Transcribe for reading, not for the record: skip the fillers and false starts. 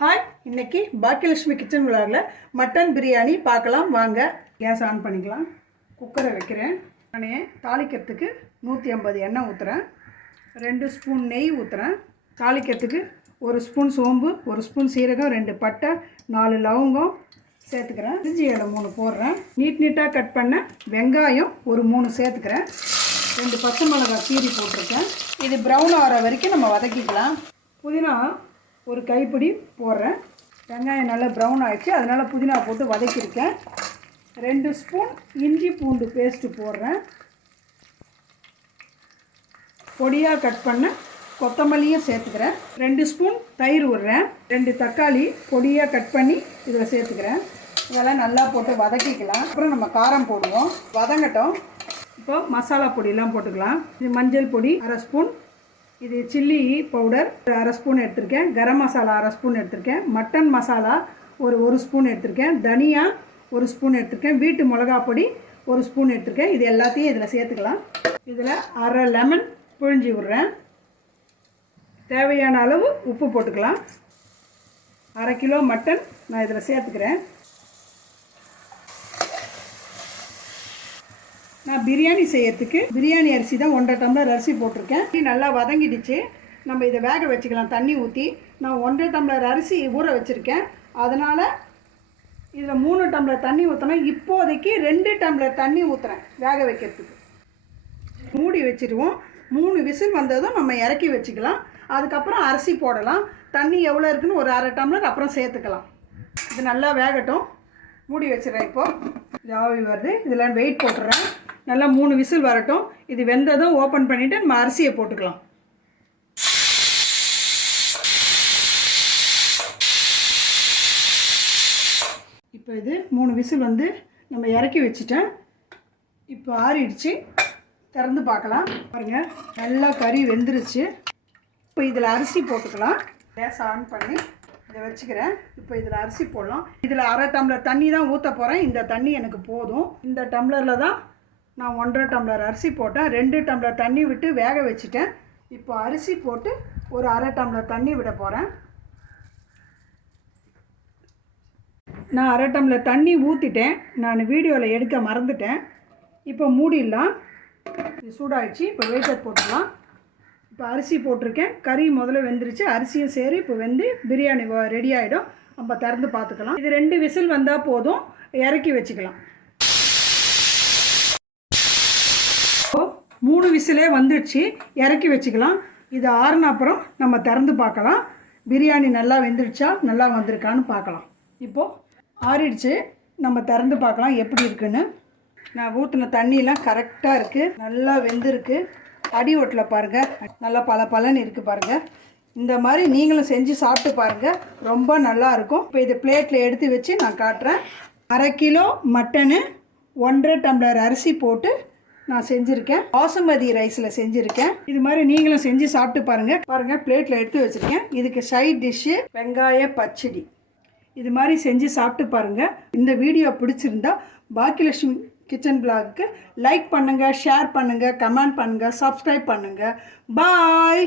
Hi, இன்னைக்கு Baakiyalakshmi kitchen விழாவில் mutton biryani பார்க்கலாம் வாங்க. கேஸ் ஆன் பண்ணிக்கலாம். குக்கரை வைக்கிறேன். நான் தாளிக்கிறதுக்கு 150 எண்ணெய் ஊற்றுறேன். 2 ஸ்பூன் நெய் ஊற்றுறேன். தாளிக்கிறதுக்கு 1 ஸ்பூன் சோம்பு, 1 ஸ்பூன் சீரகம், 2 பட்டை, 4 லவங்கம் சேர்த்துக்கிறேன். இஞ்சி இலை 3 போடுறேன். நீட்டாக கட் பண்ண வெங்காயம் ஒரு 3 சேர்த்துக்கிறேன். 2 பச்சை மிளகாய் கீரி போட்டிருக்கேன். இது ப்ரௌன் ஆகிற வரைக்கும் நம்ம வதக்கிக்கலாம். புதினா ஒரு கைப்பிடி போடுறேன். வெங்காயம் நல்லா ப்ரௌன் ஆகிடுச்சு, அதனால் புதினா போட்டு வதக்கியிருக்கேன். 2 ஸ்பூன் இஞ்சி பூண்டு பேஸ்ட்டு போடுறேன். பொடியாக கட் பண்ண கொத்தமல்லியும் சேர்த்துக்கிறேன். 2 ஸ்பூன் தயிர் விடுறேன். 2 தக்காளி பொடியாக கட் பண்ணி இதில் சேர்த்துக்கிறேன். இதெல்லாம் நல்லா போட்டு வதக்கிக்கலாம். அப்புறம் நம்ம காரம் போடுவோம். வதங்கட்டும். இப்போ மசாலா பொடியெலாம் போட்டுக்கலாம். இது மஞ்சள் பொடி 1/2 ஸ்பூன், இது சில்லி பவுடர் 1/2 ஸ்பூன் எடுத்திருக்கேன். கரம் மசாலா 1/2 ஸ்பூன் எடுத்திருக்கேன். மட்டன் மசாலா ஒரு ஸ்பூன் எடுத்திருக்கேன். தனியா 1 ஸ்பூன் எடுத்திருக்கேன். வீட்டு மிளகா பொடி 1 ஸ்பூன் எடுத்திருக்கேன். இது எல்லாத்தையும் இதில் சேர்த்துக்கலாம். இதில் 1/2 லெமன் புழிஞ்சி விட்றேன். தேவையான அளவு உப்பு போட்டுக்கலாம். 1/2 கிலோ மட்டன் நான் இதில் சேர்த்துக்கிறேன். நான் பிரியாணி செய்யறதுக்கு பிரியாணி அரிசி தான் 1.5 டம்ளர் அரிசி போட்டிருக்கேன். நல்லா வதங்கிடுச்சு. நம்ம இதை வேக வச்சுக்கலாம் தண்ணி ஊற்றி. நான் 1.5 டம்ளர் அரிசி ஊற வச்சுருக்கேன். அதனால் இதில் 3 டம்ளர் தண்ணி ஊற்றணும். இப்போதைக்கு 2 டம்ளர் தண்ணி ஊற்றுறேன் வேக வைக்கிறதுக்கு. மூடி வச்சுருவோம். 3 விசில் வந்ததும் நம்ம இறக்கி வச்சுக்கலாம். அதுக்கப்புறம் அரிசி போடலாம். தண்ணி எவ்வளோ இருக்குன்னு ஒரு 1/2 டம்ளர் அப்புறம் சேர்த்துக்கலாம். இது நல்லா வேகட்டும். மூடி வச்சுறேன். இப்போது இது ஆவி வருது. இதில் வெயிட் போட்டுறேன். நல்லா 3 விசில் வரட்டும். இது வெந்ததும் ஓப்பன் பண்ணிவிட்டு நம்ம அரிசியை போட்டுக்கலாம். இப்போ இது 3 விசில் வந்து நம்ம இறக்கி வச்சுட்டேன். இப்போ ஆறிடுச்சு. திறந்து பார்க்கலாம். பாருங்கள், நல்லா கறி வெந்துருச்சு. இப்போ இதில் அரிசி போட்டுக்கலாம். கேஸ் ஆன் பண்ணி இதை வச்சுக்கிறேன். இப்போ இதில் அரிசி போடலாம். இதில் 1/2 டம்ளர் தண்ணி தான் ஊற்ற போகிறேன். இந்த தண்ணி எனக்கு போதும். இந்த டம்ளரில் தான் நான் 1.5 டம்ளர் அரிசி போட்டேன். 2 டம்ளர் தண்ணி விட்டு வேக வச்சுட்டேன். இப்போ அரிசி போட்டு ஒரு 1/2 டம்ளர் தண்ணி விட போகிறேன். நான் 1/2 டம்ளர் தண்ணி ஊற்றிட்டேன். நான் வீடியோவில் எடுக்க மறந்துட்டேன். இப்போ மூடிடலாம். இது சூடாகிடுச்சு. இப்போ வெயிட்டர் போட்டுடலாம். இப்போ அரிசி போட்டிருக்கேன். கறி முதல்ல வெந்துருச்சு. அரிசியும் சரி இப்போ வெந்து பிரியாணி ரெடி ஆகிடும். நம்ம திறந்து பார்த்துக்கலாம். இது 2 விசில் வந்தால் போதும். இறக்கி வச்சுக்கலாம். 3 விசிலே வந்துடுச்சு. இறக்கி வச்சுக்கலாம். இது ஆறுன அப்புறம் நம்ம திறந்து பார்க்கலாம். பிரியாணி நல்லா வெந்துடுச்சா நல்லா வந்திருக்கான்னு பார்க்கலாம். இப்போது ஆறிடுச்சு. நம்ம திறந்து பார்க்கலாம் எப்படி இருக்குன்னு. நான் ஊற்றின தண்ணியெலாம் கரெக்டாக இருக்குது. நல்லா வெந்திருக்கு. அடி ஒட்டில் பாருங்கள், நல்லா பலன்னு இருக்குது பாருங்கள். இந்த மாதிரி நீங்களும் செஞ்சு சாப்பிட்டு பாருங்கள். ரொம்ப நல்லாயிருக்கும். இப்போ இதை பிளேட்டில் எடுத்து வச்சு நான் காட்டுறேன். 1/2 கிலோ மட்டனு 1.5 டம்ளர் அரிசி போட்டு நான் செஞ்சுருக்கேன். பாசுமதி ரைஸில் செஞ்சுருக்கேன். இது மாதிரி நீங்களும் செஞ்சு சாப்பிட்டு பாருங்கள். பாருங்கள், பிளேட்டில் எடுத்து வச்சுருக்கேன். இதுக்கு சைட் டிஷ்ஷு வெங்காய பச்சடி. இது மாதிரி செஞ்சு சாப்பிட்டு பாருங்கள். இந்த வீடியோ பிடிச்சிருந்தா பாக்கியலட்சுமி கிச்சன் பிளாகுக்கு லைக் பண்ணுங்கள், ஷேர் பண்ணுங்கள், கமெண்ட் பண்ணுங்கள், சப்ஸ்கிரைப் பண்ணுங்கள். பாய்.